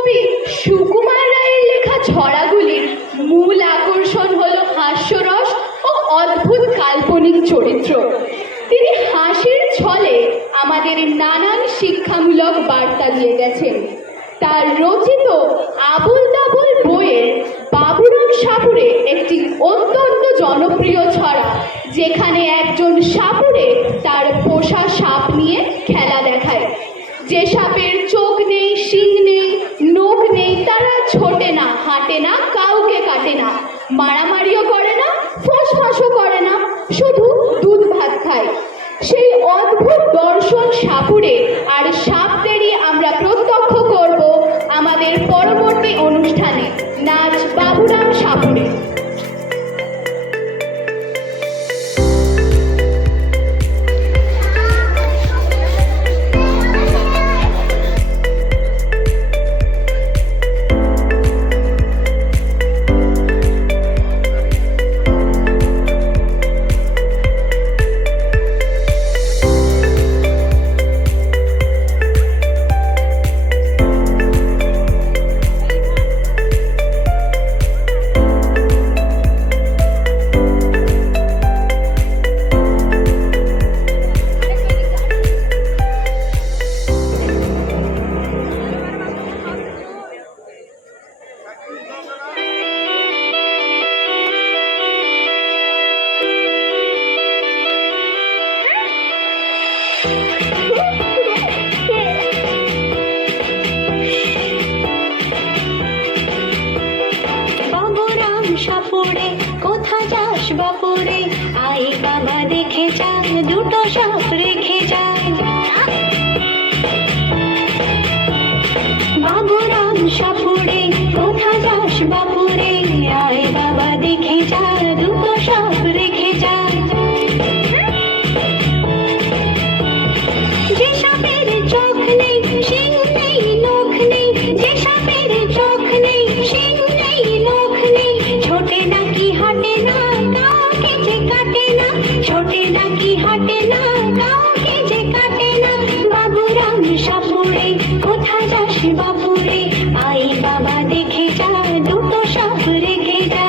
কবি সুকুমার রায়ের লেখা ছড়াগুলির মূল আকর্ষণ হলো হাস্যরস ও অদ্ভুত কাল্পনিক চরিত্র। তিনি হাসির ছলে আমাদের নানান শিক্ষামূলক বার্তা দিয়ে গেছেন। তার রচিত আবুল তাবুল বইয়ের বাবুরাম সাপুড়ে একটি অত্যন্ত জনপ্রিয় ছড়া, যেখানে একজন সাপুড়ে তার পোষা সাপ নিয়ে খেলা দেখায়। যে সাপের চোখ নেই, শিং নেই, নখ নেই, তারা ছোটে না, হাঁটে না, কাউকে কাটে না, মারামারিও করে না, ফোঁসফাঁসও করে না, শুধু দুধ ভাত খায়। সেই অদ্ভুত দর্শন সাপুড়ে আর সাপদেরই আমরা প্রত্যক্ষ করব আমাদের পরবর্তী অনুষ্ঠানে, নাচ বাবুরাম সাপুড়ে। সাপুড়ে কোথা যাস বাপুরে, আই বাবা দেখে যা, দুটো সাপ রেখে যা। বাবুরাম সাপুড়ে কোথা যাস বাপুরে, আই বাবা দেখে যা, দুটো সাপ রেখে যা। যে সাপের চোখ নেই, শিং নেই, নখ নেই, যে সাপের চোখ নেই, শিং নেই, নখ নেই, ছোটে নাকি হাঁটে না, কাউকে যে কাটে না, ছোটে নাকি হাঁটে না, কাউকে যে কাটে না। বাবুরাম সাপুড়ে কোথা যাস বাপুরে, আই বাবা দেখে যা, দুটো সাপ রেখে যা।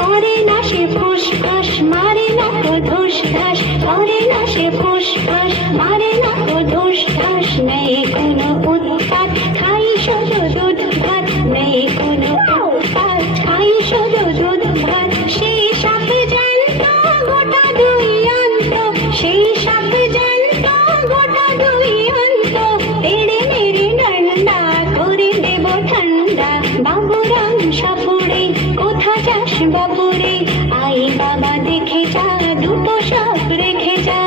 করে না সে ফুসফাস, মারে না কো ধুস ধাস, করে না সে ফুসফাস, মারে না কো ধুস ধাস। নেই কোনো উৎপাত, খাই শুধু দুধ ভাত, নেই কোনো উৎপাত, খাই শুধু দুধ ভাত। সেই সাপ জ্যান্ত গোটা দুই অন্ত, সেই সাপ জ্যান্ত গোটা দুই অন্ত, তেড়ে মেরে ডান্ডা করে দেব ঠান্ডা। বাবুরাম সাপুড়ে কোথা যাস বাপুরে, আই বাবা দেখে যা, দুটো সাপ রেখে যা।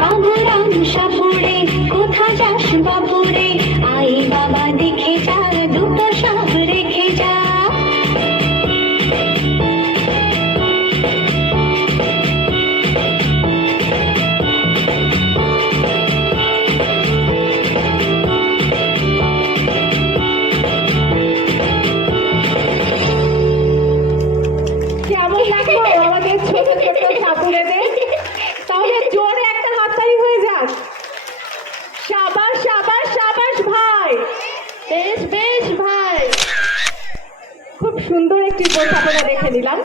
বাবুরাম সাপুড়ে কোথা যাস বাপুরে, আই বাবা দেখে যা, দুটো সাপ রেখে যা। কেমন লাগলো আমাদের ছোট ছোট সাপুড়েদের? তাহলে জোরে একটা হাততালি হয়ে যাক। সাবাস সাবাস সাবাস ভাই, বেশ বেশ ভাই, খুব সুন্দর একটি উপস্থাপনা দেখে নিলাম।